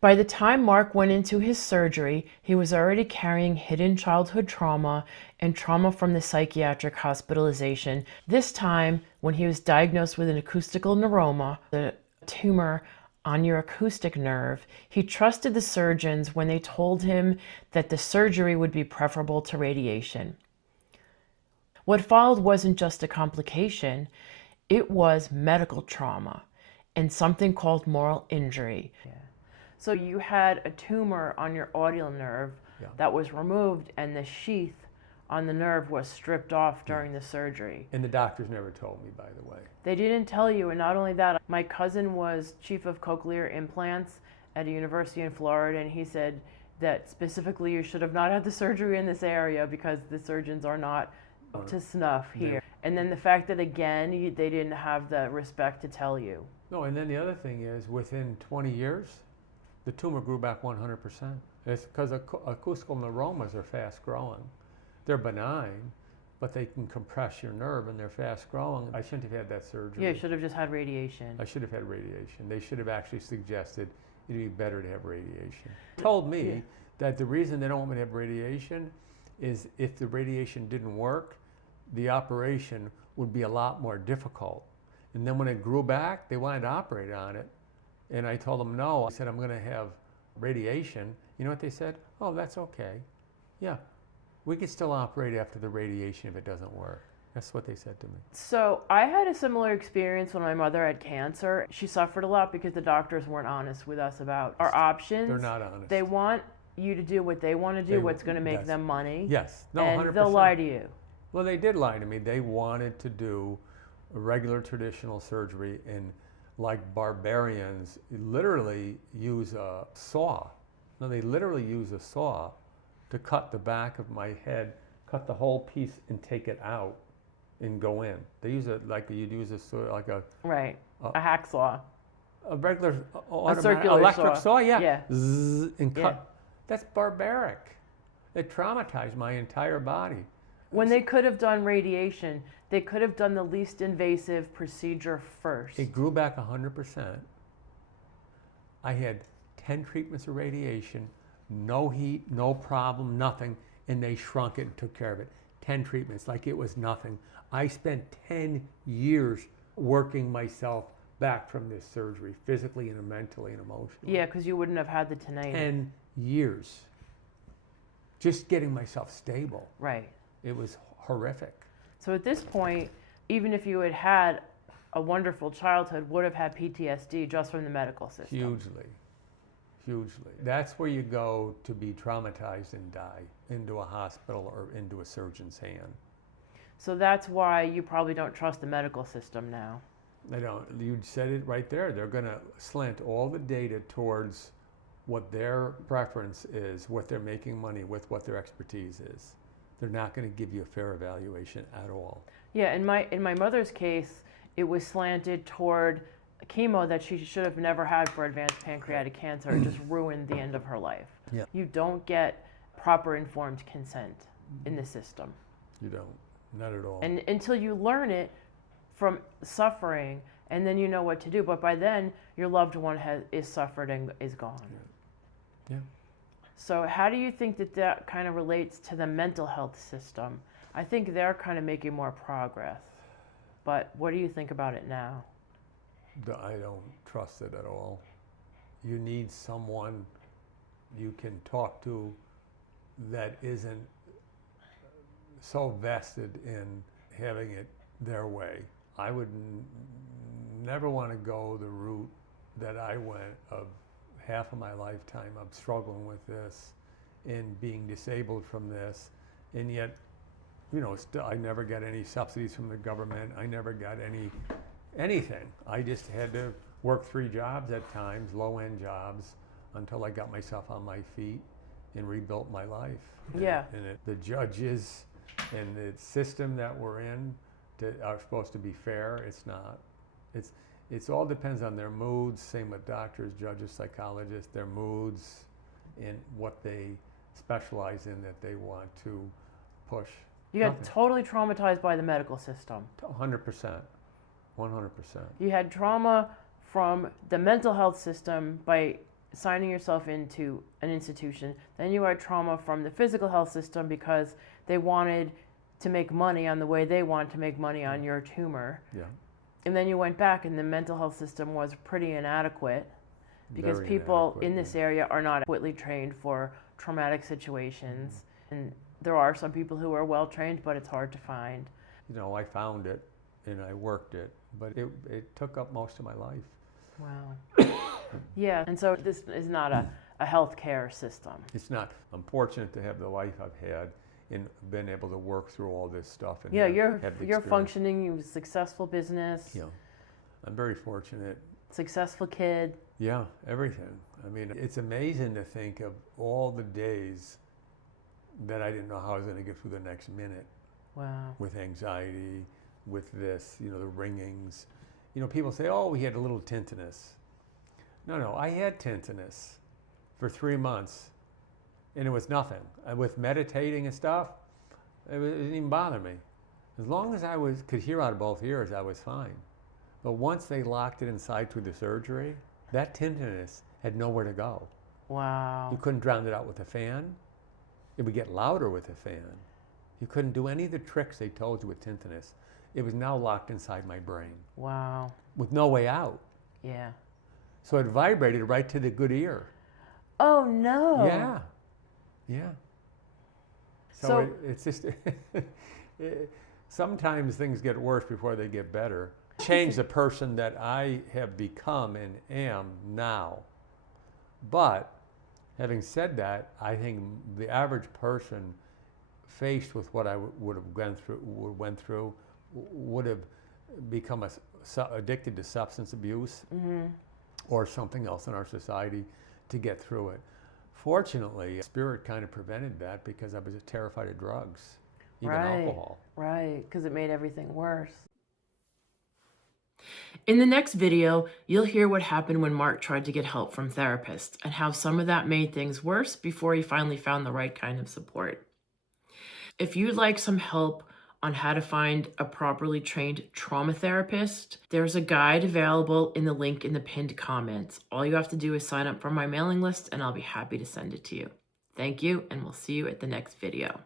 By the time Mark went into his surgery, he was already carrying hidden childhood trauma and trauma from the psychiatric hospitalization. This time, when he was diagnosed with an acoustical neuroma, the tumor on your acoustic nerve, he trusted the surgeons when they told him that the surgery would be preferable to radiation. What followed wasn't just a complication, it was medical trauma and something called moral injury. Yeah. So you had a tumor on your audial nerve that was removed, and the sheath on the nerve was stripped off during the surgery. And the doctors never told me, by the way. They didn't tell you, and not only that, my cousin was chief of cochlear implants at a university in Florida, and he said that specifically you should have not had the surgery in this area because the surgeons are not up to snuff here. And then the fact that, again, they didn't have the respect to tell you. No, and then the other thing is, within 20 years, the tumor grew back 100%. It's because acoustical neuromas are fast growing. They're benign, but they can compress your nerve and they're fast growing. I shouldn't have had that surgery. Yeah, you should have just had radiation. I should have had radiation. They should have actually suggested it'd be better to have radiation. They told me that the reason they don't want me to have radiation is if the radiation didn't work, the operation would be a lot more difficult. And then when it grew back, they wanted to operate on it. And I told them no. I said, I'm going to have radiation. You know what they said? Oh, that's okay. Yeah, we could still operate after the radiation if it doesn't work. That's what they said to me. So I had a similar experience when my mother had cancer. She suffered a lot because the doctors weren't honest with us about our options. They're not honest. They want you to do what they want to do, what's going to make them money. Yes, no, and 100%. They'll lie to you. Well, they did lie to me. They wanted to do a regular traditional surgery and like barbarians, literally use a saw. No, they literally use a saw to cut the back of my head, cut the whole piece and take it out and go in. They use it like you'd use a like a a hacksaw, a regular circular electric saw, yeah. Zzz, and cut. Yeah. That's barbaric. It traumatized my entire body. When they could have done radiation, they could have done the least invasive procedure first. It grew back 100%. I had 10 treatments of radiation, no heat, no problem, nothing, and they shrunk it and took care of it. 10 treatments, like it was nothing. I spent 10 years working myself back from this surgery, physically and mentally and emotionally. Yeah, because you wouldn't have had the tinnitus. 10 years. Just getting myself stable. Right. It was horrific. So at this point, even if you had had a wonderful childhood, would have had PTSD just from the medical system. Hugely. Hugely. That's where you go to be traumatized and die, into a hospital or into a surgeon's hand. So that's why you probably don't trust the medical system now. They don't. You said it right there. They're going to slant all the data towards what their preference is, what they're making money with, what their expertise is. They're not going to give you a fair evaluation at all. Yeah, in my mother's case, it was slanted toward chemo that she should have never had for advanced pancreatic cancer. It just ruined the end of her life. Yeah. You don't get proper informed consent in the system. You don't. Not at all. And until you learn it from suffering, and then you know what to do. But by then, your loved one is suffered and is gone. Yeah. So how do you think that kind of relates to the mental health system? I think they're kind of making more progress. But what do you think about it now? I don't trust it at all. You need someone you can talk to that isn't so vested in having it their way. I would never want to go the route that I went of half of my lifetime of struggling with this and being disabled from this, and yet, you know, I never got any subsidies from the government. I never got anything. I just had to work 3 jobs at times, low-end jobs, until I got myself on my feet and rebuilt my life. Yeah. And the judges and the system that we're in are supposed to be fair. It's not. It's all depends on their moods. Same with doctors, judges, psychologists, their moods and what they specialize in that they want to push. You got totally traumatized by the medical system. 100%. 100%. You had trauma from the mental health system by signing yourself into an institution. Then you had trauma from the physical health system because they wanted to make money on the way they wanted to make money on your tumor. Yeah. And then you went back and the mental health system was pretty inadequate because Very people inadequate, in this yeah. area are not adequately trained for traumatic situations. And there are some people who are well trained, but it's hard to find. You know, I found it and I worked it, but it took up most of my life. Wow. Yeah, and so this is not a healthcare system. It's not. I'm fortunate to have the life I've had and been able to work through all this stuff. And Yeah, have you're the experience. functioning, you have a successful business, Yeah, I'm very fortunate. successful kid. Yeah, everything. I mean, it's amazing to think of all the days that I didn't know how I was going to get through the next minute. Wow. With anxiety, with this, you know, the ringings. You know, people say, oh, we had a little tinnitus. No, I had tinnitus for 3 months, and it was nothing. With meditating and stuff, it didn't even bother me. As long as I could hear out of both ears, I was fine. But once they locked it inside through the surgery, that tinnitus had nowhere to go. Wow. You couldn't drown it out with a fan. It would get louder with a fan. You couldn't do any of the tricks they told you with tinnitus. It was now locked inside my brain. Wow. With no way out. Yeah. So it vibrated right to the good ear. Oh no. Yeah. Yeah. So it's just, sometimes things get worse before they get better. Change the person that I have become and am now. But having said that, I think the average person faced with what I would have went through would have become addicted to substance abuse or something else in our society to get through it. Fortunately, Spirit kind of prevented that because I was terrified of drugs, even alcohol. Right, because it made everything worse. In the next video, you'll hear what happened when Mark tried to get help from therapists and how some of that made things worse before he finally found the right kind of support. If you'd like some help on how to find a properly trained trauma therapist, there's a guide available in the link in the pinned comments. All you have to do is sign up for my mailing list and I'll be happy to send it to you. Thank you, and we'll see you at the next video.